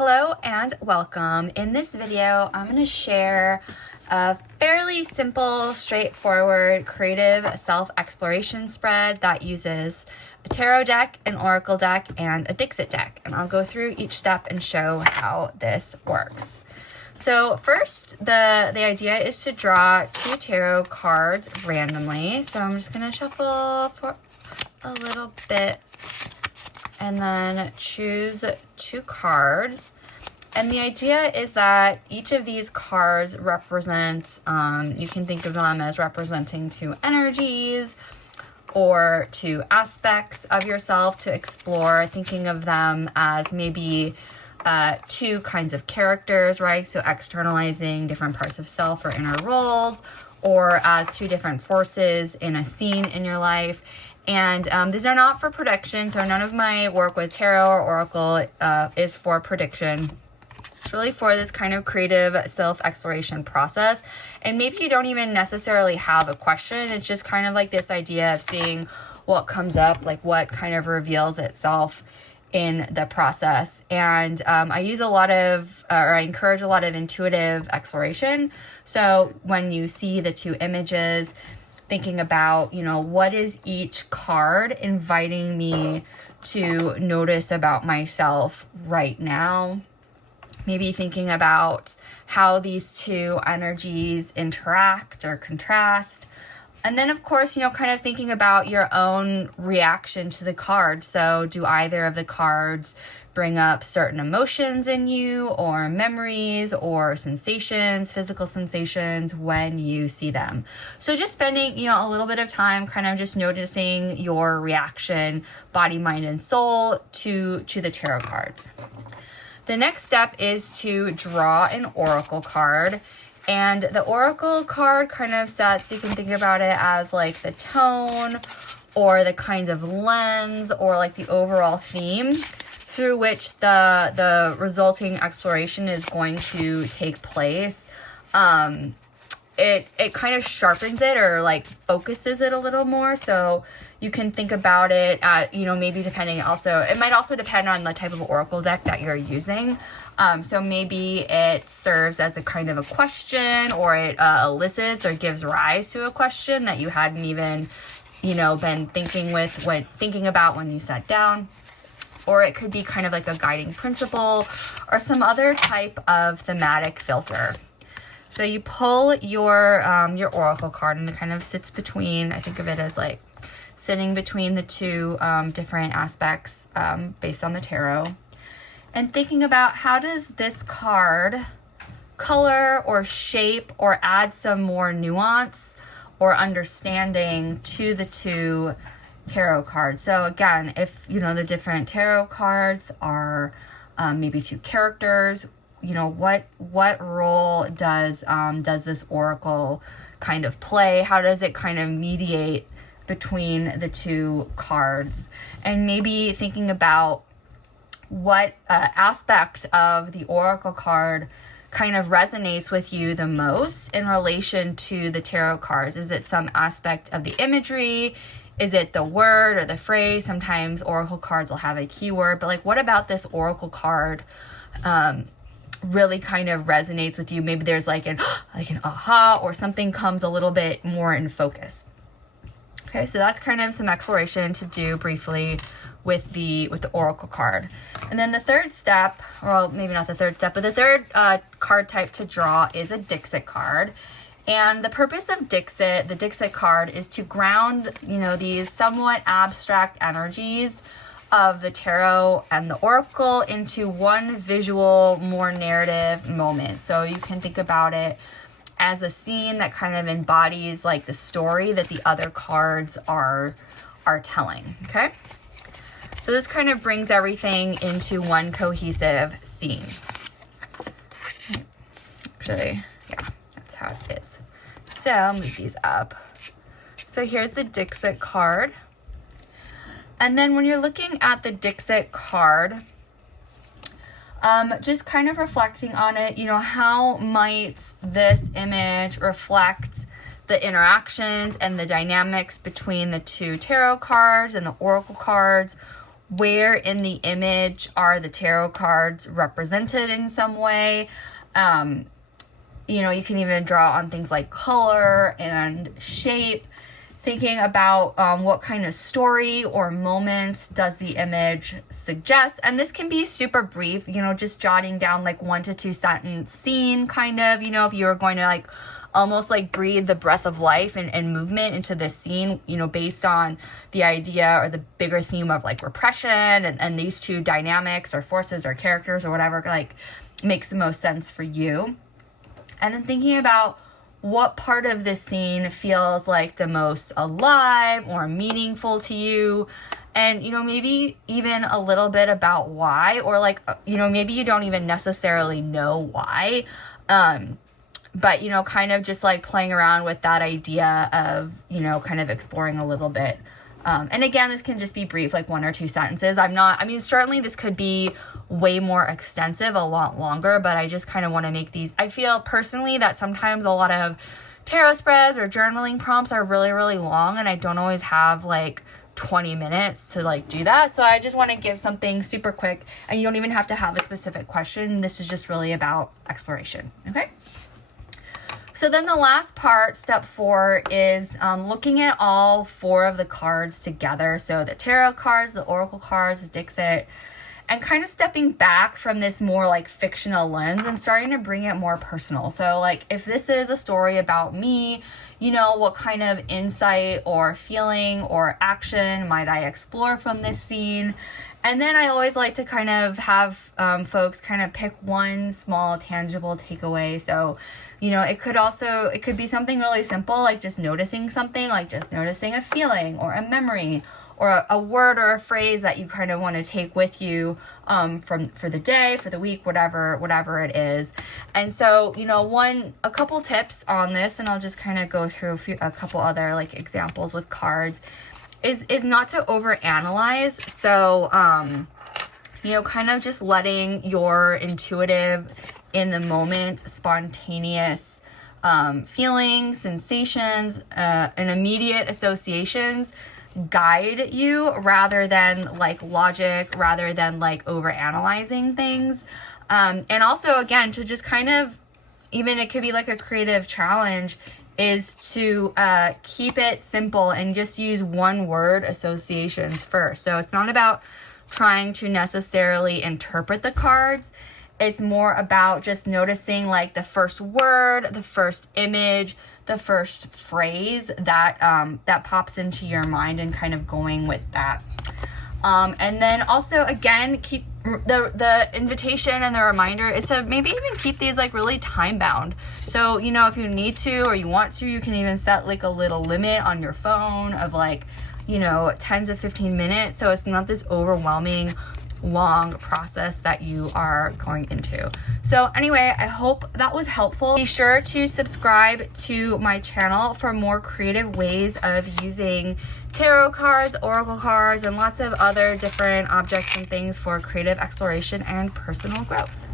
Hello and welcome. In this video, I'm going to share a fairly simple, straightforward, creative self-exploration spread that uses a tarot deck, an oracle deck, and a Dixit deck. And I'll go through each step and show how this works. So first, the idea is to draw 2 tarot cards randomly. So I'm just going to shuffle for a little bit and then choose 2 cards. And the idea is that each of these cards represent, you can think of them as representing 2 energies or 2 aspects of yourself to explore, thinking of them as maybe 2 kinds of characters, right? So externalizing different parts of self or inner roles, or as 2 different forces in a scene in your life. And these are not for prediction, so none of my work with tarot or oracle is for prediction. It's really for this kind of creative self-exploration process. And maybe you don't even necessarily have a question. It's just kind of like this idea of seeing what comes up, like what kind of reveals itself in the process. And I use a lot of, or I encourage a lot of intuitive exploration. So when you see the 2 images, thinking about, what is each card inviting me to notice about myself right now? Maybe thinking about how these 2 energies interact or contrast. And then, of course, kind of thinking about your own reaction to the card. So do either of the cards bring up certain emotions in you, or memories or sensations, physical sensations when you see them? So just spending, a little bit of time kind of just noticing your reaction, body, mind, and soul to the tarot cards. The next step is to draw an oracle card. And the oracle card kind of sets, you can think about it as like the tone or the kind of lens or like the overall theme through which the resulting exploration is going to take place. It kind of sharpens it or like focuses it a little more. So you can think about it at, maybe depending also, it might also depend on the type of oracle deck that you're using. So maybe it serves as a kind of a question, or it elicits or gives rise to a question that you hadn't even, been thinking about when you sat down. Or it could be kind of like a guiding principle or some other type of thematic filter. So you pull your oracle card, and it kind of sits between, I think of it as like sitting between the 2 different aspects based on the tarot. And thinking about how does this card color or shape or add some more nuance or understanding to the 2 tarot cards. So again, if the different tarot cards are maybe 2 characters, what role does this oracle kind of play? How does it kind of mediate between the 2 cards? And maybe thinking about what aspect of the oracle card kind of resonates with you the most in relation to the tarot cards. Is it some aspect of the imagery? Is it the word or the phrase? Sometimes oracle cards will have a keyword, but like, what about this oracle card really kind of resonates with you? Maybe there's like an aha, or something comes a little bit more in focus. Okay, so that's kind of some exploration to do briefly with the oracle card. And then the third step, or maybe not the third step, but the third card type to draw is a Dixit card. And the purpose of Dixit, the Dixit card, is to ground, these somewhat abstract energies of the tarot and the oracle into one visual, more narrative moment. So you can think about it as a scene that kind of embodies like the story that the other cards are telling, okay? So this kind of brings everything into one cohesive scene. Actually, yeah, that's how it is. So I'll move these up. So here's the Dixit card. And then when you're looking at the Dixit card, just kind of reflecting on it, how might this image reflect the interactions and the dynamics between the 2 tarot cards and the oracle cards, where in the image are the tarot cards represented in some way. You know, you can even draw on things like color and shape, thinking about what kind of story or moments does the image suggest. And this can be super brief, you know, just jotting down like 1 to 2 sentence scene kind of, you know, if you were going to like almost like breathe the breath of life and movement into this scene, you know, based on the idea or the bigger theme of like repression and these two dynamics or forces or characters or whatever like makes the most sense for you. And then thinking about what part of this scene feels like the most alive or meaningful to you. And, you know, maybe even a little bit about why, or like, you know, maybe you don't even necessarily know why. But, you know, kind of just like playing around with that idea of, you know, kind of exploring a little bit. And again, this can just be brief, like 1 or 2 sentences. Certainly this could be way more extensive, a lot longer, but I just kind of want to make these. I feel personally that sometimes a lot of tarot spreads or journaling prompts are really, really long, and I don't always have like 20 minutes to like do that. So I just want to give something super quick, and you don't even have to have a specific question. This is just really about exploration. Okay. So then the last part, step 4, is looking at all 4 of the cards together. So the tarot cards, the oracle cards, the Dixit, and kind of stepping back from this more like fictional lens and starting to bring it more personal. So like if this is a story about me, you know, what kind of insight or feeling or action might I explore from this scene? And then I always like to kind of have folks kind of pick one small tangible takeaway. So, you know, it could be something really simple, like just noticing something, like just noticing a feeling or a memory or a word or a phrase that you kind of want to take with you for the day, for the week, whatever it is. And so, you know, a couple tips on this, and I'll just kind of go through a couple other like examples with cards, is not to overanalyze. So, you know, kind of just letting your intuitive, in the moment, spontaneous feelings, sensations, and immediate associations guide you rather than like logic, rather than like overanalyzing things. And also, again, to just kind of, even it could be like a creative challenge, is to keep it simple and just use one word associations first. So it's not about trying to necessarily interpret the cards. It's more about just noticing like the first word, the first image, the first phrase that that pops into your mind and kind of going with that. And then also, again, keep the invitation and the reminder is to maybe even keep these like really time bound. So, you know, if you need to or you want to, you can even set like a little limit on your phone of like, you know, 10 to 15 minutes. So it's not this overwhelming long process that you are going into. So anyway, I hope that was helpful. Be sure to subscribe to my channel for more creative ways of using tarot cards, oracle cards, and lots of other different objects and things for creative exploration and personal growth.